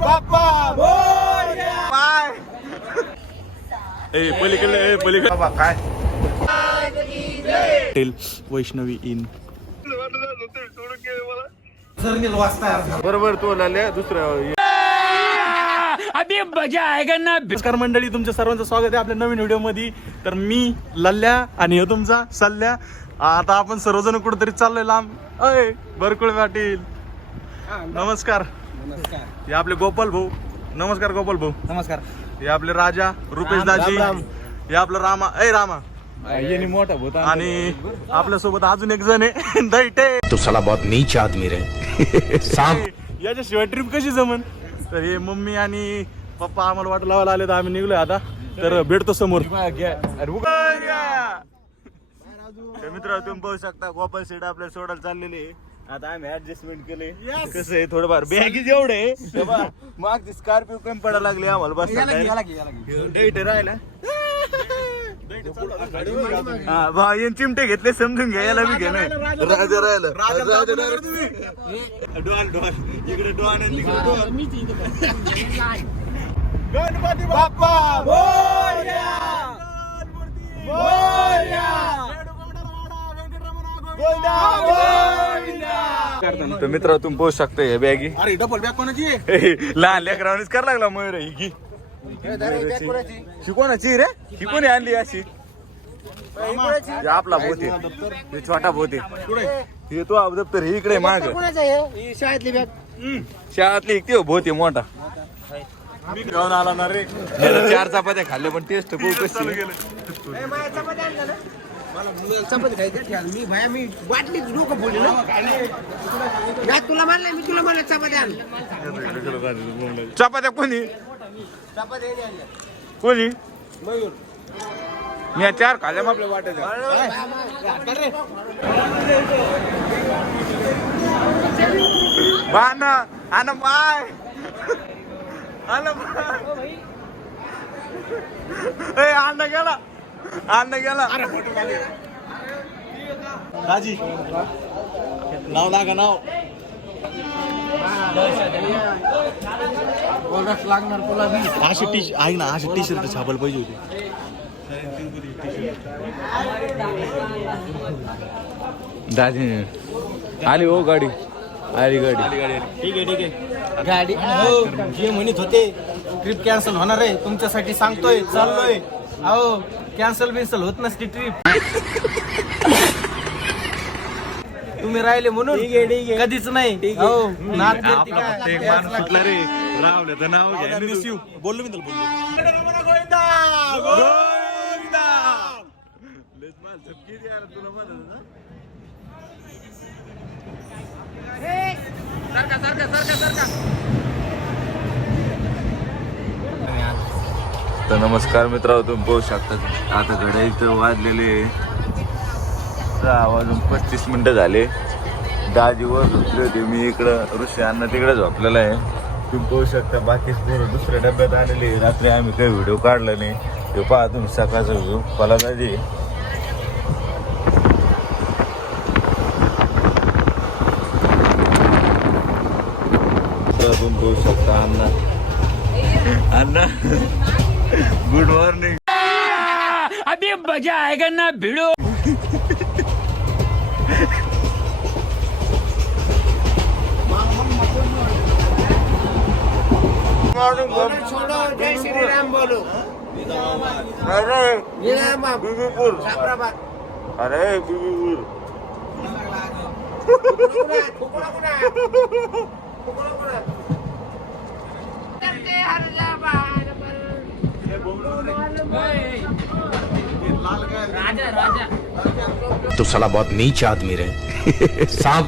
Bappa Morya. Bye. पलीकडे बाबा काय वैष्णवी इन बरोबर तो लाल्या दुसरं. अभी मजा आएगा ना. नमस्कार मंडळी, तुमच्या सर्वांचं स्वागत आहे आपल्या नवीन व्हिडिओ मध्ये. तर मी लल्ल्या आणि हे तुमचा सल्ल्या. आता आपण सर्वजण कुठेतरी चाललोय लांब. अय बरकुळे पाटील नमस्कार. हे आपले गोपाल भाऊ. नमस्कार गोपाल भाऊ. नमस्कार. हे आपले राजा रुपेश दाजी. हे आपलं रामा. रामा मोठा भूत. आणि आपल्या सोबत अजून एक जण आहे दैटे. तो साला बहुत नीच आदमी रे. याच्याशिवाय ट्रिप कशी जमन. तर हे मम्मी आणि पप्पा आम्हाला वाट लावायला आले तर आम्ही निघलोय आता. तर भेटतो समोर. मित्र तुम्ही पाहू शकता गोपाल शेड आपल्याला सोडायला चाललेले. आता आम्ही ऍडजस्टमेंट केले. कसं आहे थोडंफार बॅगेज एवढे माग ती स्कॉर्पिओ कमी पडायला लागली आम्हाला बस राहिला. चिमटे घेतले समजून घ्यायला मी घेणार. राजा राहिलं डॉन इकडे डॉन गणपती बाप्पा मोरया. तर मित्र तुम्ही पोहोचू शकता हे बॅगी. अरे डबल बॅग कोणाची आहे? लहान लेकरांनीच करायला लागला मयूर ही की शिकवणाची रे. शिकवणी आणली अशी. आपला भोते छोटा भोते हे तो दप्तर हे इकडे माग शाळेतली बॅग. शाळातली इकडे भोते मोठा. मी घेऊन आला ना रे. 4 चपात्या खाल्ले पण टेस्ट खूप कशी. मी भाया मी वाटली डोकं बोलले ना. तुला मानलं मी तुला म्हणलं चपात्या आण. चपात्या कोणी कोणी मयूर मी 4 खाल्ल्या मग आपल्या वाटत. बाना आना बाय आना बाय. अण्णा गेला अण्णा गेला. राजी नाव लागा नाव लागणार तुला बी. अशी टी आहे ना. अशी टी शर्ट छापायला पाहिजे होती. दादी आली हो गाडी. आली गाडी. ठीक आहे गाडी जे म्हणत होते ट्रिप कॅन्सल होणार आहे तुमच्यासाठी सांगतोय चाललोय. अहो कॅन्सल बिन्सल होत नसती ट्रिप. तुम्ही राहिले म्हणून कधीच नाही. हो नाद करते काय. एक माणूस सुटला रे. रावलं तर नाव घ्या. मिस यू बोललो मी त्याला तर नमस्कार मित्रांनो, तुम्ही पाहू शकता आता घड्या इथं वाजलेले 6:35 झाले. दाजीवर झोपले होते. मी इकडं ऋषी अण्णा तिकडे झोपलेला आहे. तुम्ही पाहू शकता बाकीच पोरं दुसऱ्या डब्यात आलेले. रात्री आम्ही काही व्हिडिओ काढला नाही. तो पहा तुम्ही सकाळचा व्हिडिओ मला दाजी. तुम्ही पाहू शकता अण्णा गुड मॉर्निंग. अभी मजा आएगा ना भिड़ो. छोड़ो जय श्री राम बोलो. अरे बीबीपुर जाफराबाद. अरे बीबीपुर तो साला बहुत नीच आदमी रे. सांप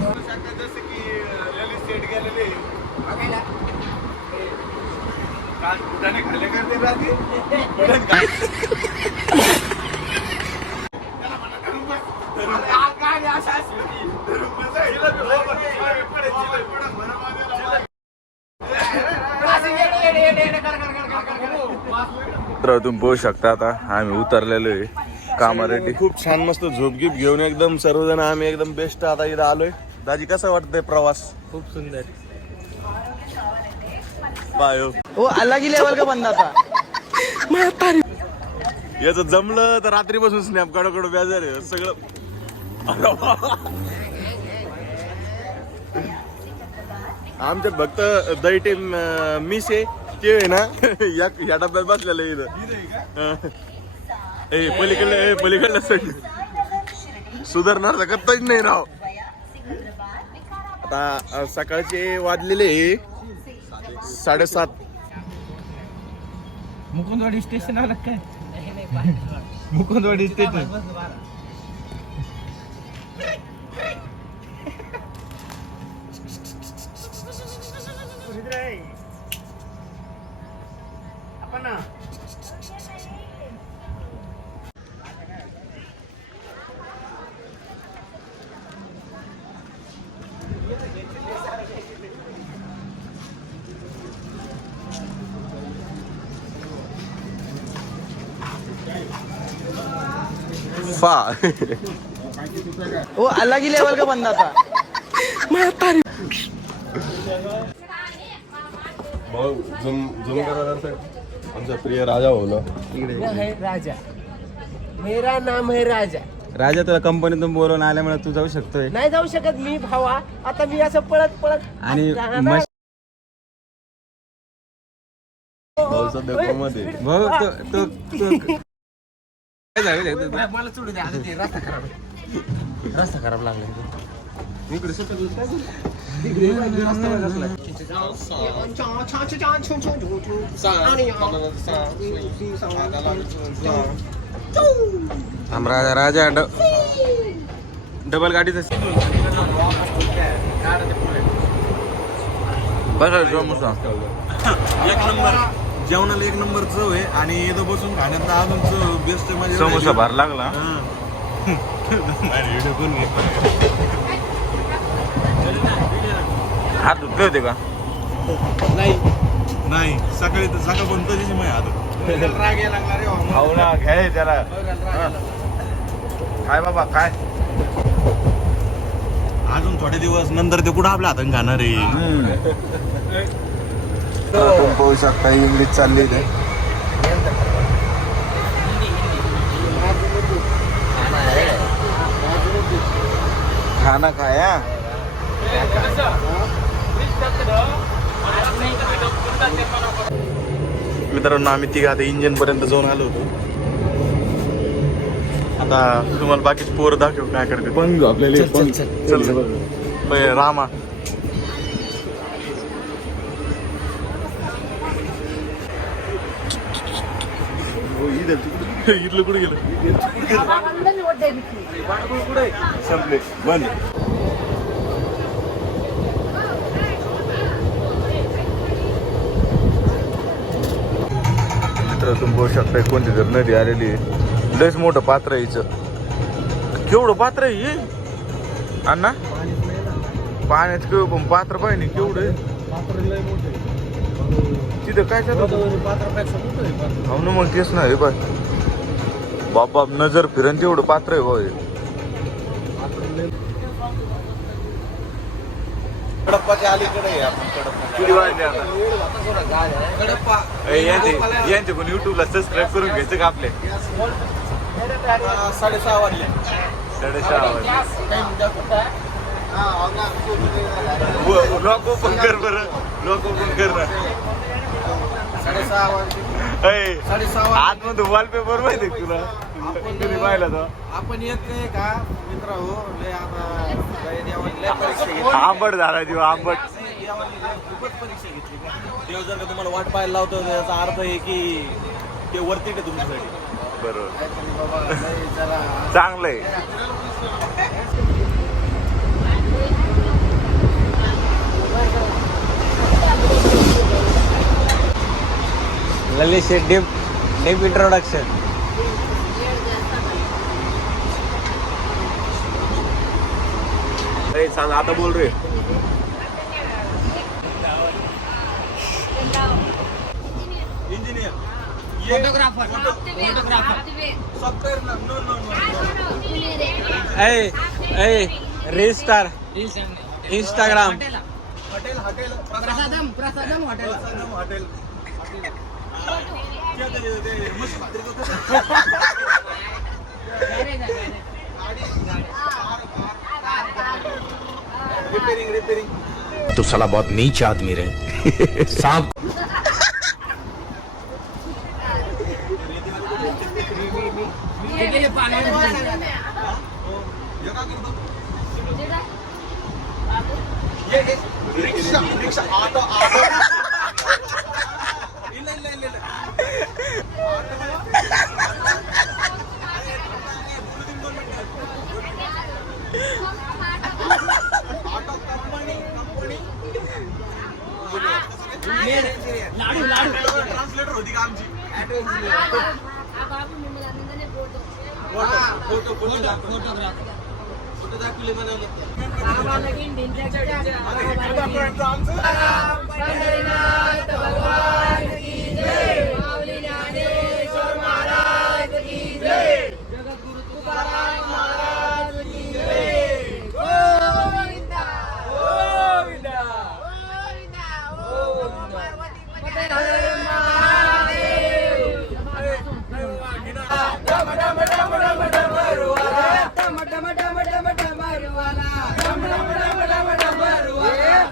जसं की ललित सेट गेलेले कुठाने खाल्ले करते राहते तर तुम्ही बघू शकता आता आम्ही उतरलेलो आहे कामारेडी. खूप छान मस्त झोप गिप घेऊन एकदम सर्वजण आम्ही एकदम बेस्ट आता इथं आलोय. दाजी कसं वाटतंय प्रवास? खूप सुंदर. बाय. हो अलग ही लेवल का बंदा था. याचं जमलं तर रात्रीपासून स्नॅप काढू बेजार आहे सगळं. आमच्यात फक्त दही टीम मिस आहे ते आहे ना या डब्यात बसलेलं इथं. पलीकडलं सुधारणार कत्ताच नाही राव. आता सकाळचे वाजलेले 7:30. मुकुंदवाडी स्टेशन आलं काय? मुकुंदवाडी स्टेशन. वो अलग ही लेवल का बंदा था. झुम करा आमचा प्रिय राजा होलो. है राजा, मेरा नाम है राजा. राजा तुला कंपनीतून बोलवून आल्यामुळे तू जाऊ शकतोय. नाही जाऊ शकत मी भावा. आता मी असं पळत आणि जाणार. भाऊ सध्या मध्ये भाऊ तो काय झालं? मला सोडू दे. आता ते रस्ता खराब लागला. राजा डबल गाडीच एक नंबर जेवणाला एक नंबर चव आहे आणि इथं बसून खाण्यात अजून चव बेस्ट म्हणजे समोसा भार लागला. हात धुतले होते का? नाही सकाळी तर सकाळपर्यंत तशीच माझ्या हात. राग यायला लागला रे. हो ना घ्याय त्याला. काय बाबा काय अजून थोडे दिवस नंतर ते कुठं आपल्या हाताने खाणार आहे. तुम्ही पाहू शकता इंग्लिश चालली ते. खाना खाया. मित्रांनो आम्ही तिघ आता इंजिन पर्यंत जाऊन आलो होतो. आता तुम्हाला बाकीचे पोर दाखव काय करते. पण आपल्याला चल रामा इथलं कुठे गेलं संपले बंद. मित्र तुम्ही बघू शकता कोणती तर नदी आलेली आहे. लयच मोठं पात्र आहे हिचं. केवढं पात्र आहे हे अण्णा? पाण्यात केवढं पण पात्र पाहिजे केवढं तिथं काय चालू हो ना मग तेच ना. हे पाय बाप नजर फिरण तेवढं पात्र आहे भाऊ. कडप्पाच्या अलीकडे किती वाजले आता? यांचे पण युट्यूबला सबस्क्राईब करून घ्यायचं का आपले? 6:30 वाजले. 6:30 वाजले. लॉक ओपन कर बरं. लॉक ओपन कर ना. 6:30 वाजले. आतमध्ये वॉलपेपर माहिती आहे तुला? कधी पाहिला तो? आपण येत नाही का मित्र हो. लय आता देवाने परीक्षा घेतली. आंबट झाला जीव आंबट. खूपच परीक्षा घेतली. देव जर का तुम्हाला वाट पाहायला लावतो त्याचा अर्थ आहे की ते वरती आहे तुमच्यासाठी. बरोबर चांगलंय. English deep introduction. सांग आता बोल रे. इंजिनियर रीस्टार इंस्टाग्राम. प्रसादम हॉटेल. तो साला बहुत नीच आदमी रहे. सांप. रिक्षा ऑटो ट्रान्सलेटर होती का आमची. फोटो दाखवले बनवले.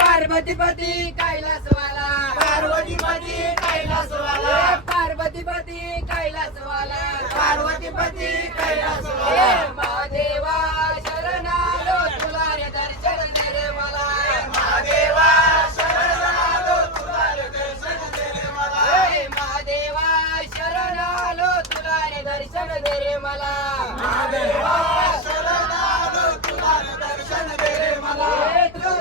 पार्वतीपती कैलासवाला. पार्वतीपती कैलासवाला. पार्वतीपती कैलासवाला. पार्वतीपती कैलासवाला. महादेवा शरणालो तुला रे दर्शन दे रे मला. महादेवा शरणालो तुला रे दर्शन दे रे मला. महादेवा शरणालो तुला रे दर्शन दे रे मला. महादेवा शरणालो तुला रे दर्शन दे रे मला.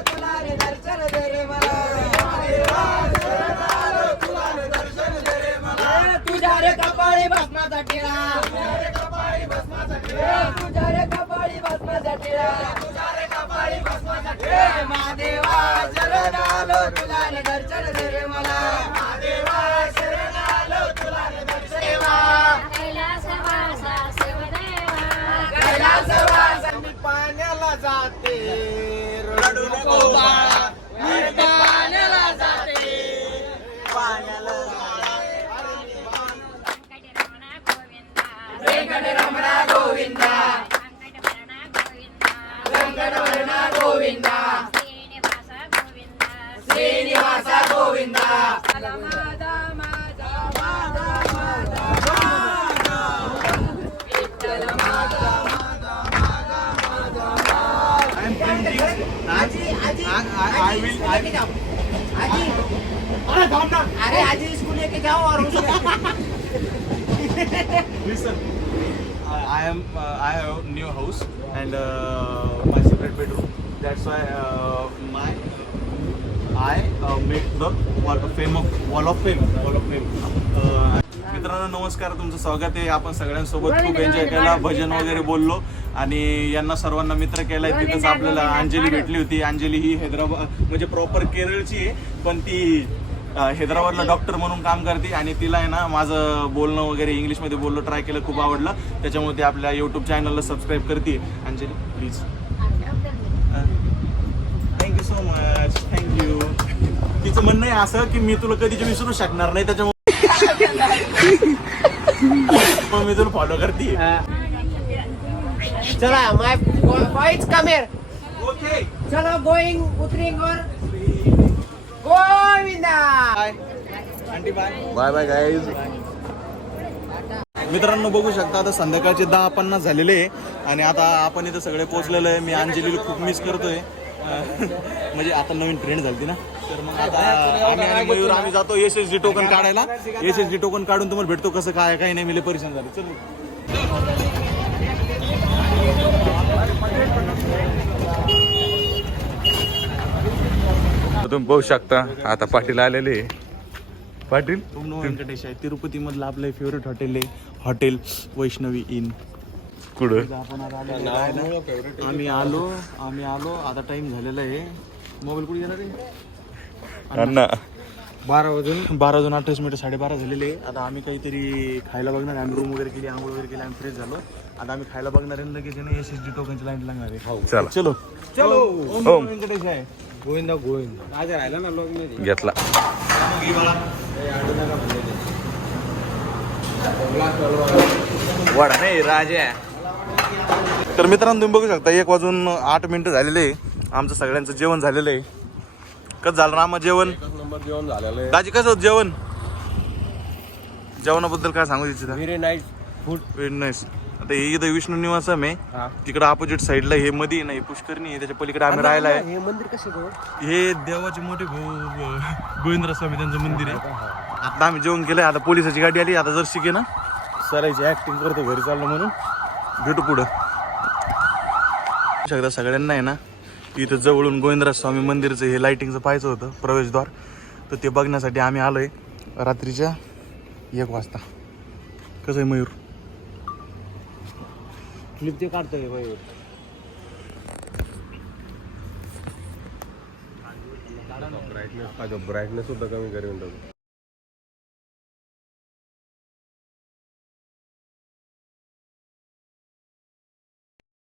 तुला रे दर्शन दे रे मला. महादेवा शरणालो तुला रे दर्शन दे रे मला. तुझ्या रे कपाळी भस्माचा टिळा. तुझ्या रे कपाळी भस्माचा टिळा. तुझ्या रे कपाळी भस्माचा टिळा. तुझ्या रे कपाळी भस्माचा टिळा. महादेवा शरणालो तुला रे दर्शन दे रे मला. महादेवा शरणालो तुला रे दर्शन दे मला. कैलासवासा शिवदेवा. कैलासवासा मी पाण्याला जाते. रडू नको बाळा मी पाण्याला जाते. पाण्याला वेंकटरमण गोविंदा. वेंकटरमण गोविंदा. श्रीनिवास गोविंदा. श्रीनिवास गोविंदा. माधा माधा माधा माधा माधा. विठ्ठल माधा माधा माधा माधा. आजी आजी आजी अरे आजी स्कूल लेके जाओ और Listen, I have new house and my separate bedroom. That's why I make the wall of fame. मित्रांनो नमस्कार, तुमचं स्वागत आहे. आपण सगळ्यांसोबत खूप एन्जॉय केला, भजन वगैरे बोललो आणि यांना सर्वांना मित्र केलाय. तिथंच आपल्याला अंजली भेटली होती. अंजली ही हैदराबाद म्हणजे प्रॉपर केरळची आहे, पण ती हैदराबादला डॉक्टर म्हणून काम करते आणि तिला आहे ना माझं बोलणं वगैरे इंग्लिशमध्ये बोलणं ट्राय केलं, खूप आवडलं. त्याच्यामुळे ती आपल्या यूट्यूब चॅनलला सबस्क्राईब करते. Anjali please. Thank you so much. Thank you. तिचं म्हणणं आहे असं की मी तुला कधीच विसरू शकणार नाही, त्याच्यामुळे मग मी तुला फॉलो करते. चला my boys come here. Okay. चलो गोइंग उतरिंग और Govinda. Aunty bye. Bye bye guys. मित्रांनो बघू शकता आता संध्याकाळचे 10:50 झालेले आहे आणि आता आपण इथं सगळे पोहोचलेलो आहे. मी अंजलीला खूप मिस करतोय. म्हणजे आता नवीन ट्रेंड झाली ना, तर मग आता आम्ही आणि मयूर आम्ही जातो SSD टोकन काढायला. SSD टोकन काढून तुम्हाला भेटतो कसं काय काही नाही. मी परेशान झाले. चल तुम्ही पाहू शकता आता पाटील आलेले. पाटील ओम नमो व्यंकटेश आहे. तिरुपती मधलं आपलं फेवरेट हॉटेल आहे हॉटेल वैष्णवी इन. कुठं तिथं आपण आता आलेलो आहे. आम्ही आलो आता टाइम झालेला आहे. मोबाईल कुठे गेला रे? अण्णा 12 वाजून 28 मिनिटं 12:30 झालेले आहे. आता आम्ही काहीतरी खायला बघणार आहे. आम्ही रूम वगैरे केली आंघोळ वगैरे केली आम्ही फ्रेश झालो. आता आम्ही खायला बघणार आहे लगेच आहे ना SSD टोकनची लाईन लागणार आहे. चला चलो चलो ओम नमो व्यंकटेश आहे. गोविंदा गोविंद आज राहिला ना लोक नाही घेतला. वडा नाही राजा. तर मित्रांनो तुम्ही बघू शकता 1 वाजून 8 मिनिटं झालेले आहे. आमचं सगळ्यांचं जेवण झालेलं आहे. कसं झालं ना आम्हाला जेवण? जेवण झालेलं आहे. दाजी कसं होतं जेवण? जेवणाबद्दल काय सांगू इच्छिता? Very nice food. Very nice. आता हे इथं विष्णू निवासम आहे. तिकडं अपोजिट साईडला हे मध्ये नाही पुष्करणी आहे त्याच्या पलीकडे आम्ही राहिला आहे. हे मंदिर कसे हे देवाचे मोठे भाऊ गोविंदराज स्वामी त्यांचं मंदिर आहे. आता आम्ही जेवण केलंय. आता पोलिसाची गाडी आली. आता जर शिके ना सरायची ऍक्टिंग करतो घरी चाललो म्हणून. भेटू पुढं. शकता सगळ्यांना आहे ना इथं जवळून गोविंदराज स्वामी मंदिरचं हे लाइटिंगचं पाहायचं होतं प्रवेशद्वार. तर ते बघण्यासाठी आम्ही आलोय रात्रीच्या 1 वाजता. कसं आहे मयूर? क्लिप ते काढतोय मयूर. ब्राईटनेस सुद्धा कमी करून टाकू.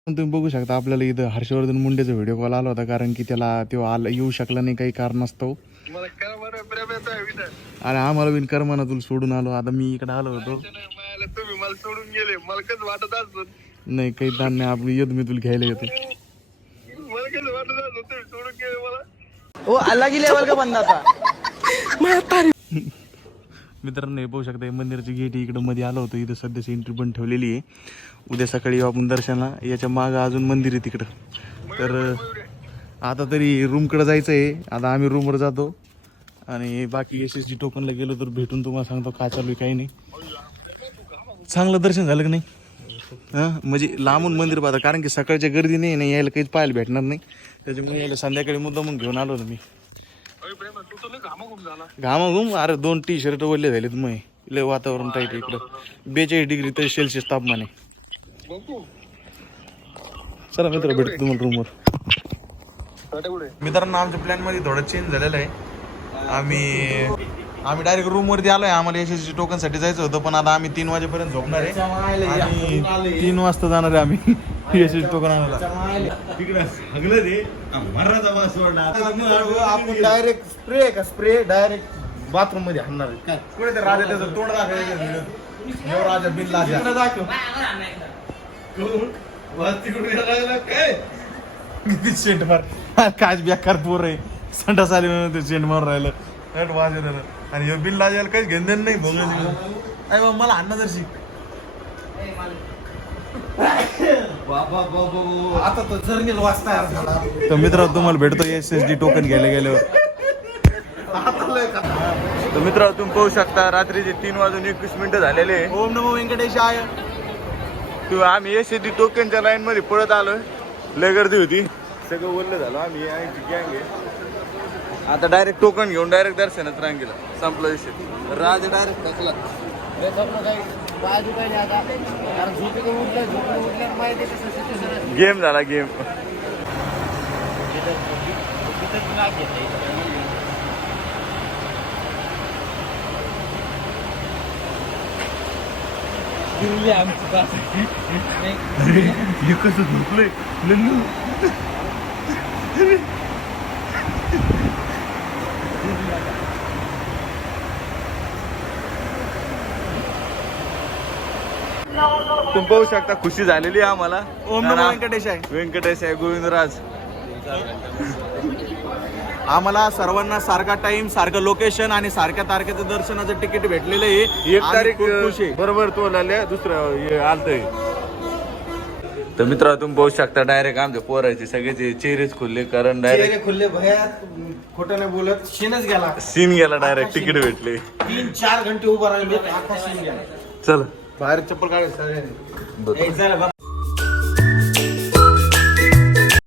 तुम्ही बघू शकता आपल्याला इथं हर्षवर्धन मुंडेचा व्हिडिओ कॉल आला होता कारण की त्याला तो येऊ शकला नाही काही कारणास्तव. अरे आम्हाला बिन कर्माना तुला सोडून आलो. आता मी इकडे आलो होतो. तुम्ही मला सोडून गेले मला कसं वाटत असत. नाही काही ताण नाही आपण येतो मी तुला घ्यायला येतो. मला कसं वाटत असत तुम्ही सोडून गेले मला. मित्रांनो हे पाहू शकता मंदिराची गेट इकडं मध्ये आलं होतं. इथं सध्याची एंट्री पण ठेवलेली आहे. उद्या सकाळी आपण दर्शनाला. याच्या मागं अजून मंदिर आहे तिकडं. तर आता तरी रूमकडे जायचं आहे. आता आम्ही रूमवर जातो आणि बाकी SSD टोकनला गेलो तर भेटून तुम्हाला सांगतो काय चालू आहे काही नाही. चांगलं दर्शन झालं की नाही? हां म्हणजे लांबून मंदिर पाहता कारण की सकाळच्या गर्दी नाही यायला काहीच पाहायला भेटणार नाही. त्याच्यामुळे यायला संध्याकाळी मुद्दामून घेऊन आलो होतो मी. घामाघूम अरे 2 T-शर्ट ओढले झालेत मग. लय वातावरण टाईट आहे इकडं. 42 डिग्री तर सेल्सिअस तापमान आहे. चला मित्र भेटतो तुम्हाला रूमवर. मित्रांनो आमच्या प्लॅन मध्ये थोडं चेंज झालेलं आहे. आम्ही डायरेक्ट रूमवरती आलोय. आम्हाला SSD टोकन साठी जायचं होतं पण आता आम्ही 3 वाजेपर्यंत झोपणार आहे आणि 3 वाजता जाणार आहे आम्ही SSD टोकन आणायला. आपण डायरेक्ट स्प्रे का स्प्रे डायरेक्ट बाथरूम मध्ये हाणणार आहे. काय कुठे ते राजा त्याचं तोंड दाखवायचं. राजा बिल राजा काय किती सेंट मार काच बेकार पोर आहे. संडास आली म्हणून ते सेंट मारून राहिलं. वाजवलं आणि हे बिल लाजायला काहीच घेणं नाही भोंग. अरे बाबा मला अण्णा जर शिक. आता तो जर्नील वाचता. तर मित्र तुम्हाला भेटतो SSD टोकन घ्यायला गेल्यावर. तर मित्र तुम्ही पाहू शकता रात्रीचे 3 वाजून 21 मिनिटं झालेले आहे. ओम नमो व्यंकटेशाय. किंवा आम्ही SSD टोकनच्या लाईन मध्ये पळत आलोय. लय गर्दी होती. सगळं ओरलं झालं. आम्ही गँग आहे. आता डायरेक्ट टोकन घेऊन डायरेक्ट दर्शनात रांगेला संपला विषय. राज डायरेक्ट बसला. गेम झाला गेम. कसं झोपलंय तुम्ही पाहू शकता खुशी झालेली आहे आम्हाला. ओम नमो व्यंकटेशाय. व्यंकटेश आहे गोविंदराज. आम्हाला सर्वांना सारखा टाइम सारखं लोकेशन आणि सारख्या तारखेचं दर्शनाचं तिकीट भेटलेलं आहे. 1 तारीख खूप खुश आहे. बरोबर तो लाल्या दुसरं आलतंय. तर मित्र तुम्ही पाहू शकता डायरेक्ट आमच्या पोराचे सगळ्याचे चेहरेच खुलले कारण डायरेक्ट खुल्ले भयात खोटं नाही बोलत. शीनच गेला. सीन गेला डायरेक्ट तिकीट भेटले. 3-4 घंटे उभा राहिलो. आकाश शीन गेला. चल बाहेर चप्पल काढायचं सगळ्यांनी.